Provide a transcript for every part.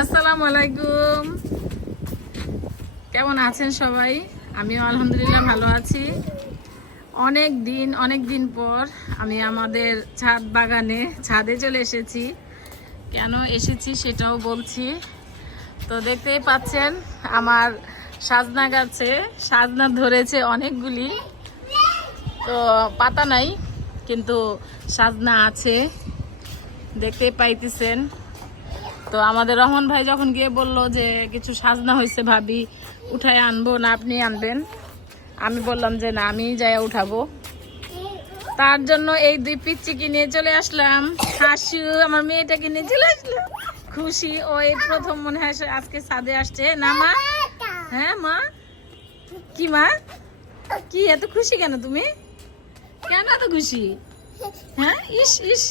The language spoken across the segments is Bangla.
আসসালামু আলাইকুম। কেমন আছেন সবাই? আমিও আলহামদুলিল্লাহ ভালো আছি। অনেক দিন অনেক দিন পর আমি আমাদের ছাদ বাগানে, ছাদে চলে এসেছি। কেন এসেছি সেটাও বলছি। তো দেখতেই পাচ্ছেন, আমার সাজনা গাছে, সাজনা ধরেছে অনেকগুলি। তো পাতা নাই, কিন্তু সাজনা আছে। দেখতেই পাইতেছেন। তো আমাদের রহমান ভাই যখন গিয়ে বলল যে কিছু সাজনা হয়েছে ভাবি, উঠায় আনব না, আপনি আনবেন? আমি বললাম যে না আমি যাই উঠাবো। তার জন্য এই দুই পিচ্চিকে নিয়ে চলে আসলাম। হাসু, আমার মেয়েটাকে নিয়ে চলে আসলাম। খুশি, ও এই প্রথম মনে হয় আজকে সাদে আসছে। না, মা? হ্যাঁ মা? কি মা? কি, এত খুশি কেন তুমি? কেন এত খুশি? হ্যাঁ ইস ইস।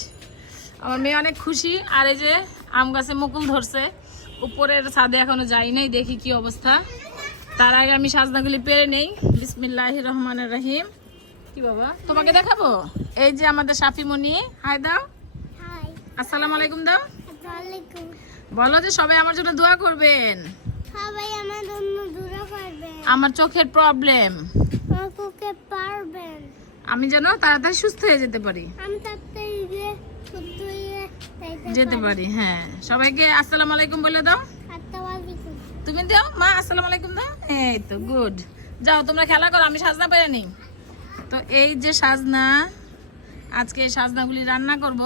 আমার মেয়ে অনেক খুশি। আর এই যে আম গাছে মুকুল ধরছে। উপরের ছাদে এখনও যাই নাই দেখি কি অবস্থা। তার আগে আমি সাজনাগুলি পেরে নেই। বিসমিল্লাহ রহমান রহিম। কি বাবা? তোমাকে দেখাবো? এই যে আমাদের সাফিমণি। হাই দাও। আসসালামু আলাইকুম দাও। বলো যে সবাই আমার জন্য দোয়া করবেন। সবাই আমার জন্য দূরে করবেন। আমার চোখের প্রবলেম আমার কুকে পারবেন। আমি যেন তাড়াতাড়ি সুস্থ হয়ে যেতে পারি। আমি তাড়াতাড়ি শুদ্ধ হয়ে যেতে পারি হ্যাঁ। সবাইকে আসসালামু আলাইকুম বলে দাও। তুমি দাও, মা, আসসালামু আলাইকুম দাও। এই তো গুড যাও, তোমরা খেলা করো, আমি সাজনা পেরে নিই। তো এই যে সাজনা, আজকে এই সাজনাগুলি রান্না করব,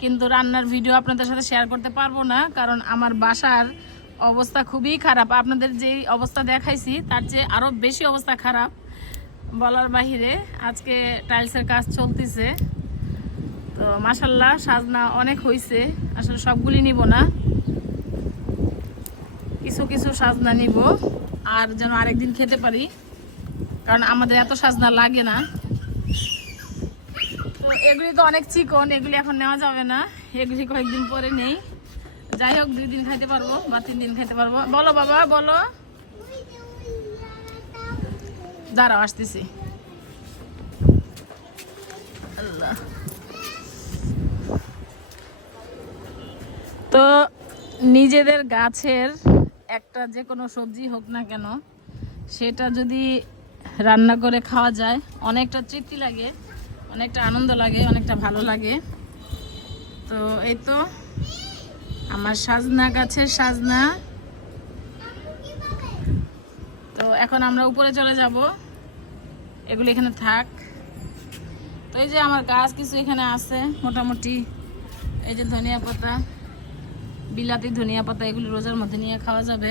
কিন্তু রান্নার ভিডিও আপনাদের সাথে শেয়ার করতে পারব না, কারণ আমার বাসার অবস্থা খুবই খারাপ। আপনাদের যেই অবস্থা দেখাইছি, তার চেয়ে আরও বেশি অবস্থা খারাপ বলার বাহিরে আজকে টাইলসের কাজ চলতেছে। মাসাল্লাহ সাজনা অনেক হয়েছে আসলে সবগুলি নিব না। কিছু কিছু সাজনা নিব, আর যেন আরেকদিন খেতে পারি। কারণ আমাদের এত সাজনা লাগে না। তো এগুলি তো অনেক চিকন, এগুলি এখন নেওয়া যাবে না। এগুলি কয়েকদিন পরে নেই। যাই হোক, দুই দিন খাইতে পারব বা তিন দিন খাইতে পারব। বলো বাবা, বলো। দাঁড়াও, আসতেছি। আল্লাহ। তো নিজেদের গাছের একটা যে কোনো সবজি হোক না কেন, সেটা যদি রান্না করে খাওয়া যায়, অনেকটা তৃপ্তি লাগে, অনেকটা আনন্দ লাগে, অনেকটা ভালো লাগে। তো এই তো আমার সাজনা, গাছের সাজনা। তো এখন আমরা উপরে চলে যাব। এগুলো এখানে থাক। তো এই যে আমার গাছ কিছু এখানে আছে, মোটামুটি। এই যে ধনিয়া পাতা। বিলাতি, ধনিয়া পাতা এগুলি রোজার মধ্যে নিয়ে খাওয়া যাবে।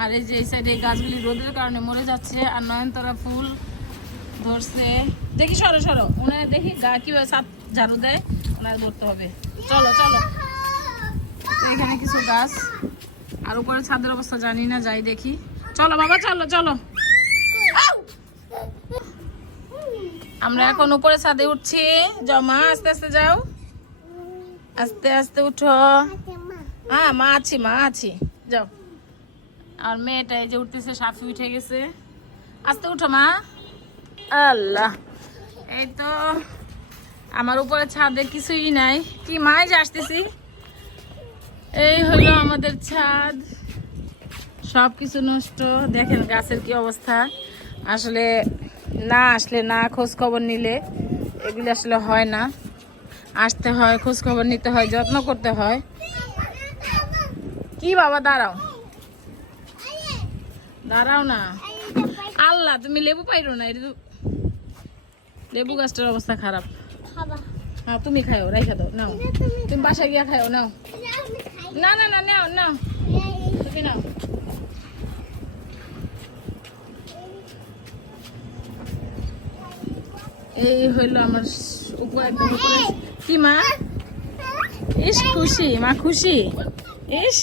আর এই যে এই সাইডে গাছগুলি রোদের কারণে মরে যাচ্ছে, আর নয়নতারা ফুল ধরছে। দেখি, সরো সরো। ওনার দেখি গা কীভাবে সাত ঝাড়ু দেয় ওনার ধরতে হবে। চলো চলো। এখানে কিছু গাছ। আর উপরে ছাদের অবস্থা জানি না, যাই দেখি। চলো, বাবা, চলো চলো। আমরা এখন উপরে ছাদে উঠছি। জমা আস্তে আস্তে যাও। আস্তে আস্তে উঠো। হ্যাঁ মা আছি মা আছি। যাও। আর মেয়েটা এই যে উঠতেছে, সাফি উঠে গেছে। আস্তে উঠো, মা। আল্লাহ। এই তো, আমার উপরে ছাদে কিছুই নাই। কি, মাই যে আসতেছি? এই হলো আমাদের ছাদ। সব কিছু নষ্ট। দেখেন গাছের কি অবস্থা। আসলে না আসলে না খোঁজ খবর নিলে এগুলি আসলে হয় না। আসতে হয় খোঁজ খবর নিতে হয় যত্ন করতে হয়। কি বাবা দাঁড়াও। দাঁড়াও না। আল্লাহ তুমি লেবু পাইরো না? এটা লেবু গাছটার অবস্থা খারাপ। হ্যাঁ তুমি খাও রেখে দাও নাও। তুমি বাসায় গিয়া খাও নাও। না না না নাও নাও। তুমি নাও। এই হইল আমার কি মা? ইস, খুশি। মা খুশি? ইস।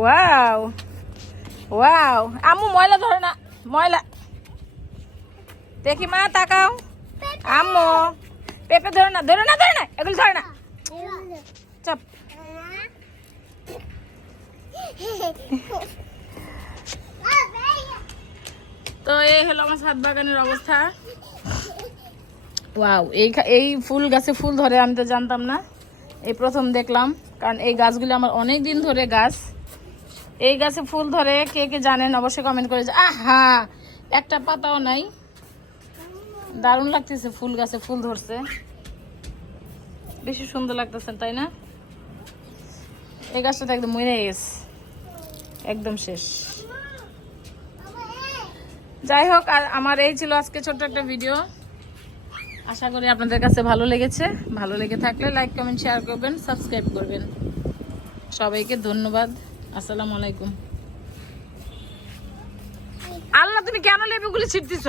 ওয়াও। ওয়াও। আম্মু ময়লা ধরে না। ময়লা। দেখি মা, তাকাও। আম্মু পেঁপে ধরে না ধরে না ধরে না। এগুলো ধরে না। চপ। তো এই হলো আমার ছাদ বাগানের অবস্থা। ওয়াও এই এই ফুল গাছে ফুল ধরে আমি তো জানতাম না। এই প্রথম দেখলাম, কারণ এই গাছগুলো আমার অনেক দিন ধরে গাছ। এই গাছে ফুল ধরে কে কে জানেন অবশ্যই কমেন্ট করে আহা, একটা পাতাও নাই। দারুণ লাগতেছে ফুল গাছে ফুল ধরছে। বেশি সুন্দর লাগতেছে, তাই না? এই গাছটা তো একদম মরে গেছে। একদম শেষ। যাই হোক, আর আমার এই ছিল আজকে ছোট্ট একটা ভিডিও আশা করি আপনাদের কাছে ভালো লেগেছে। ভালো লেগে থাকলে লাইক কমেন্ট শেয়ার করবেন সাবস্ক্রাইব করবেন। সবাইকে ধন্যবাদ। আসসালামু আলাইকুম। আল্লাহ, তুমি কেন লেবুগুলি ছিটতেছ?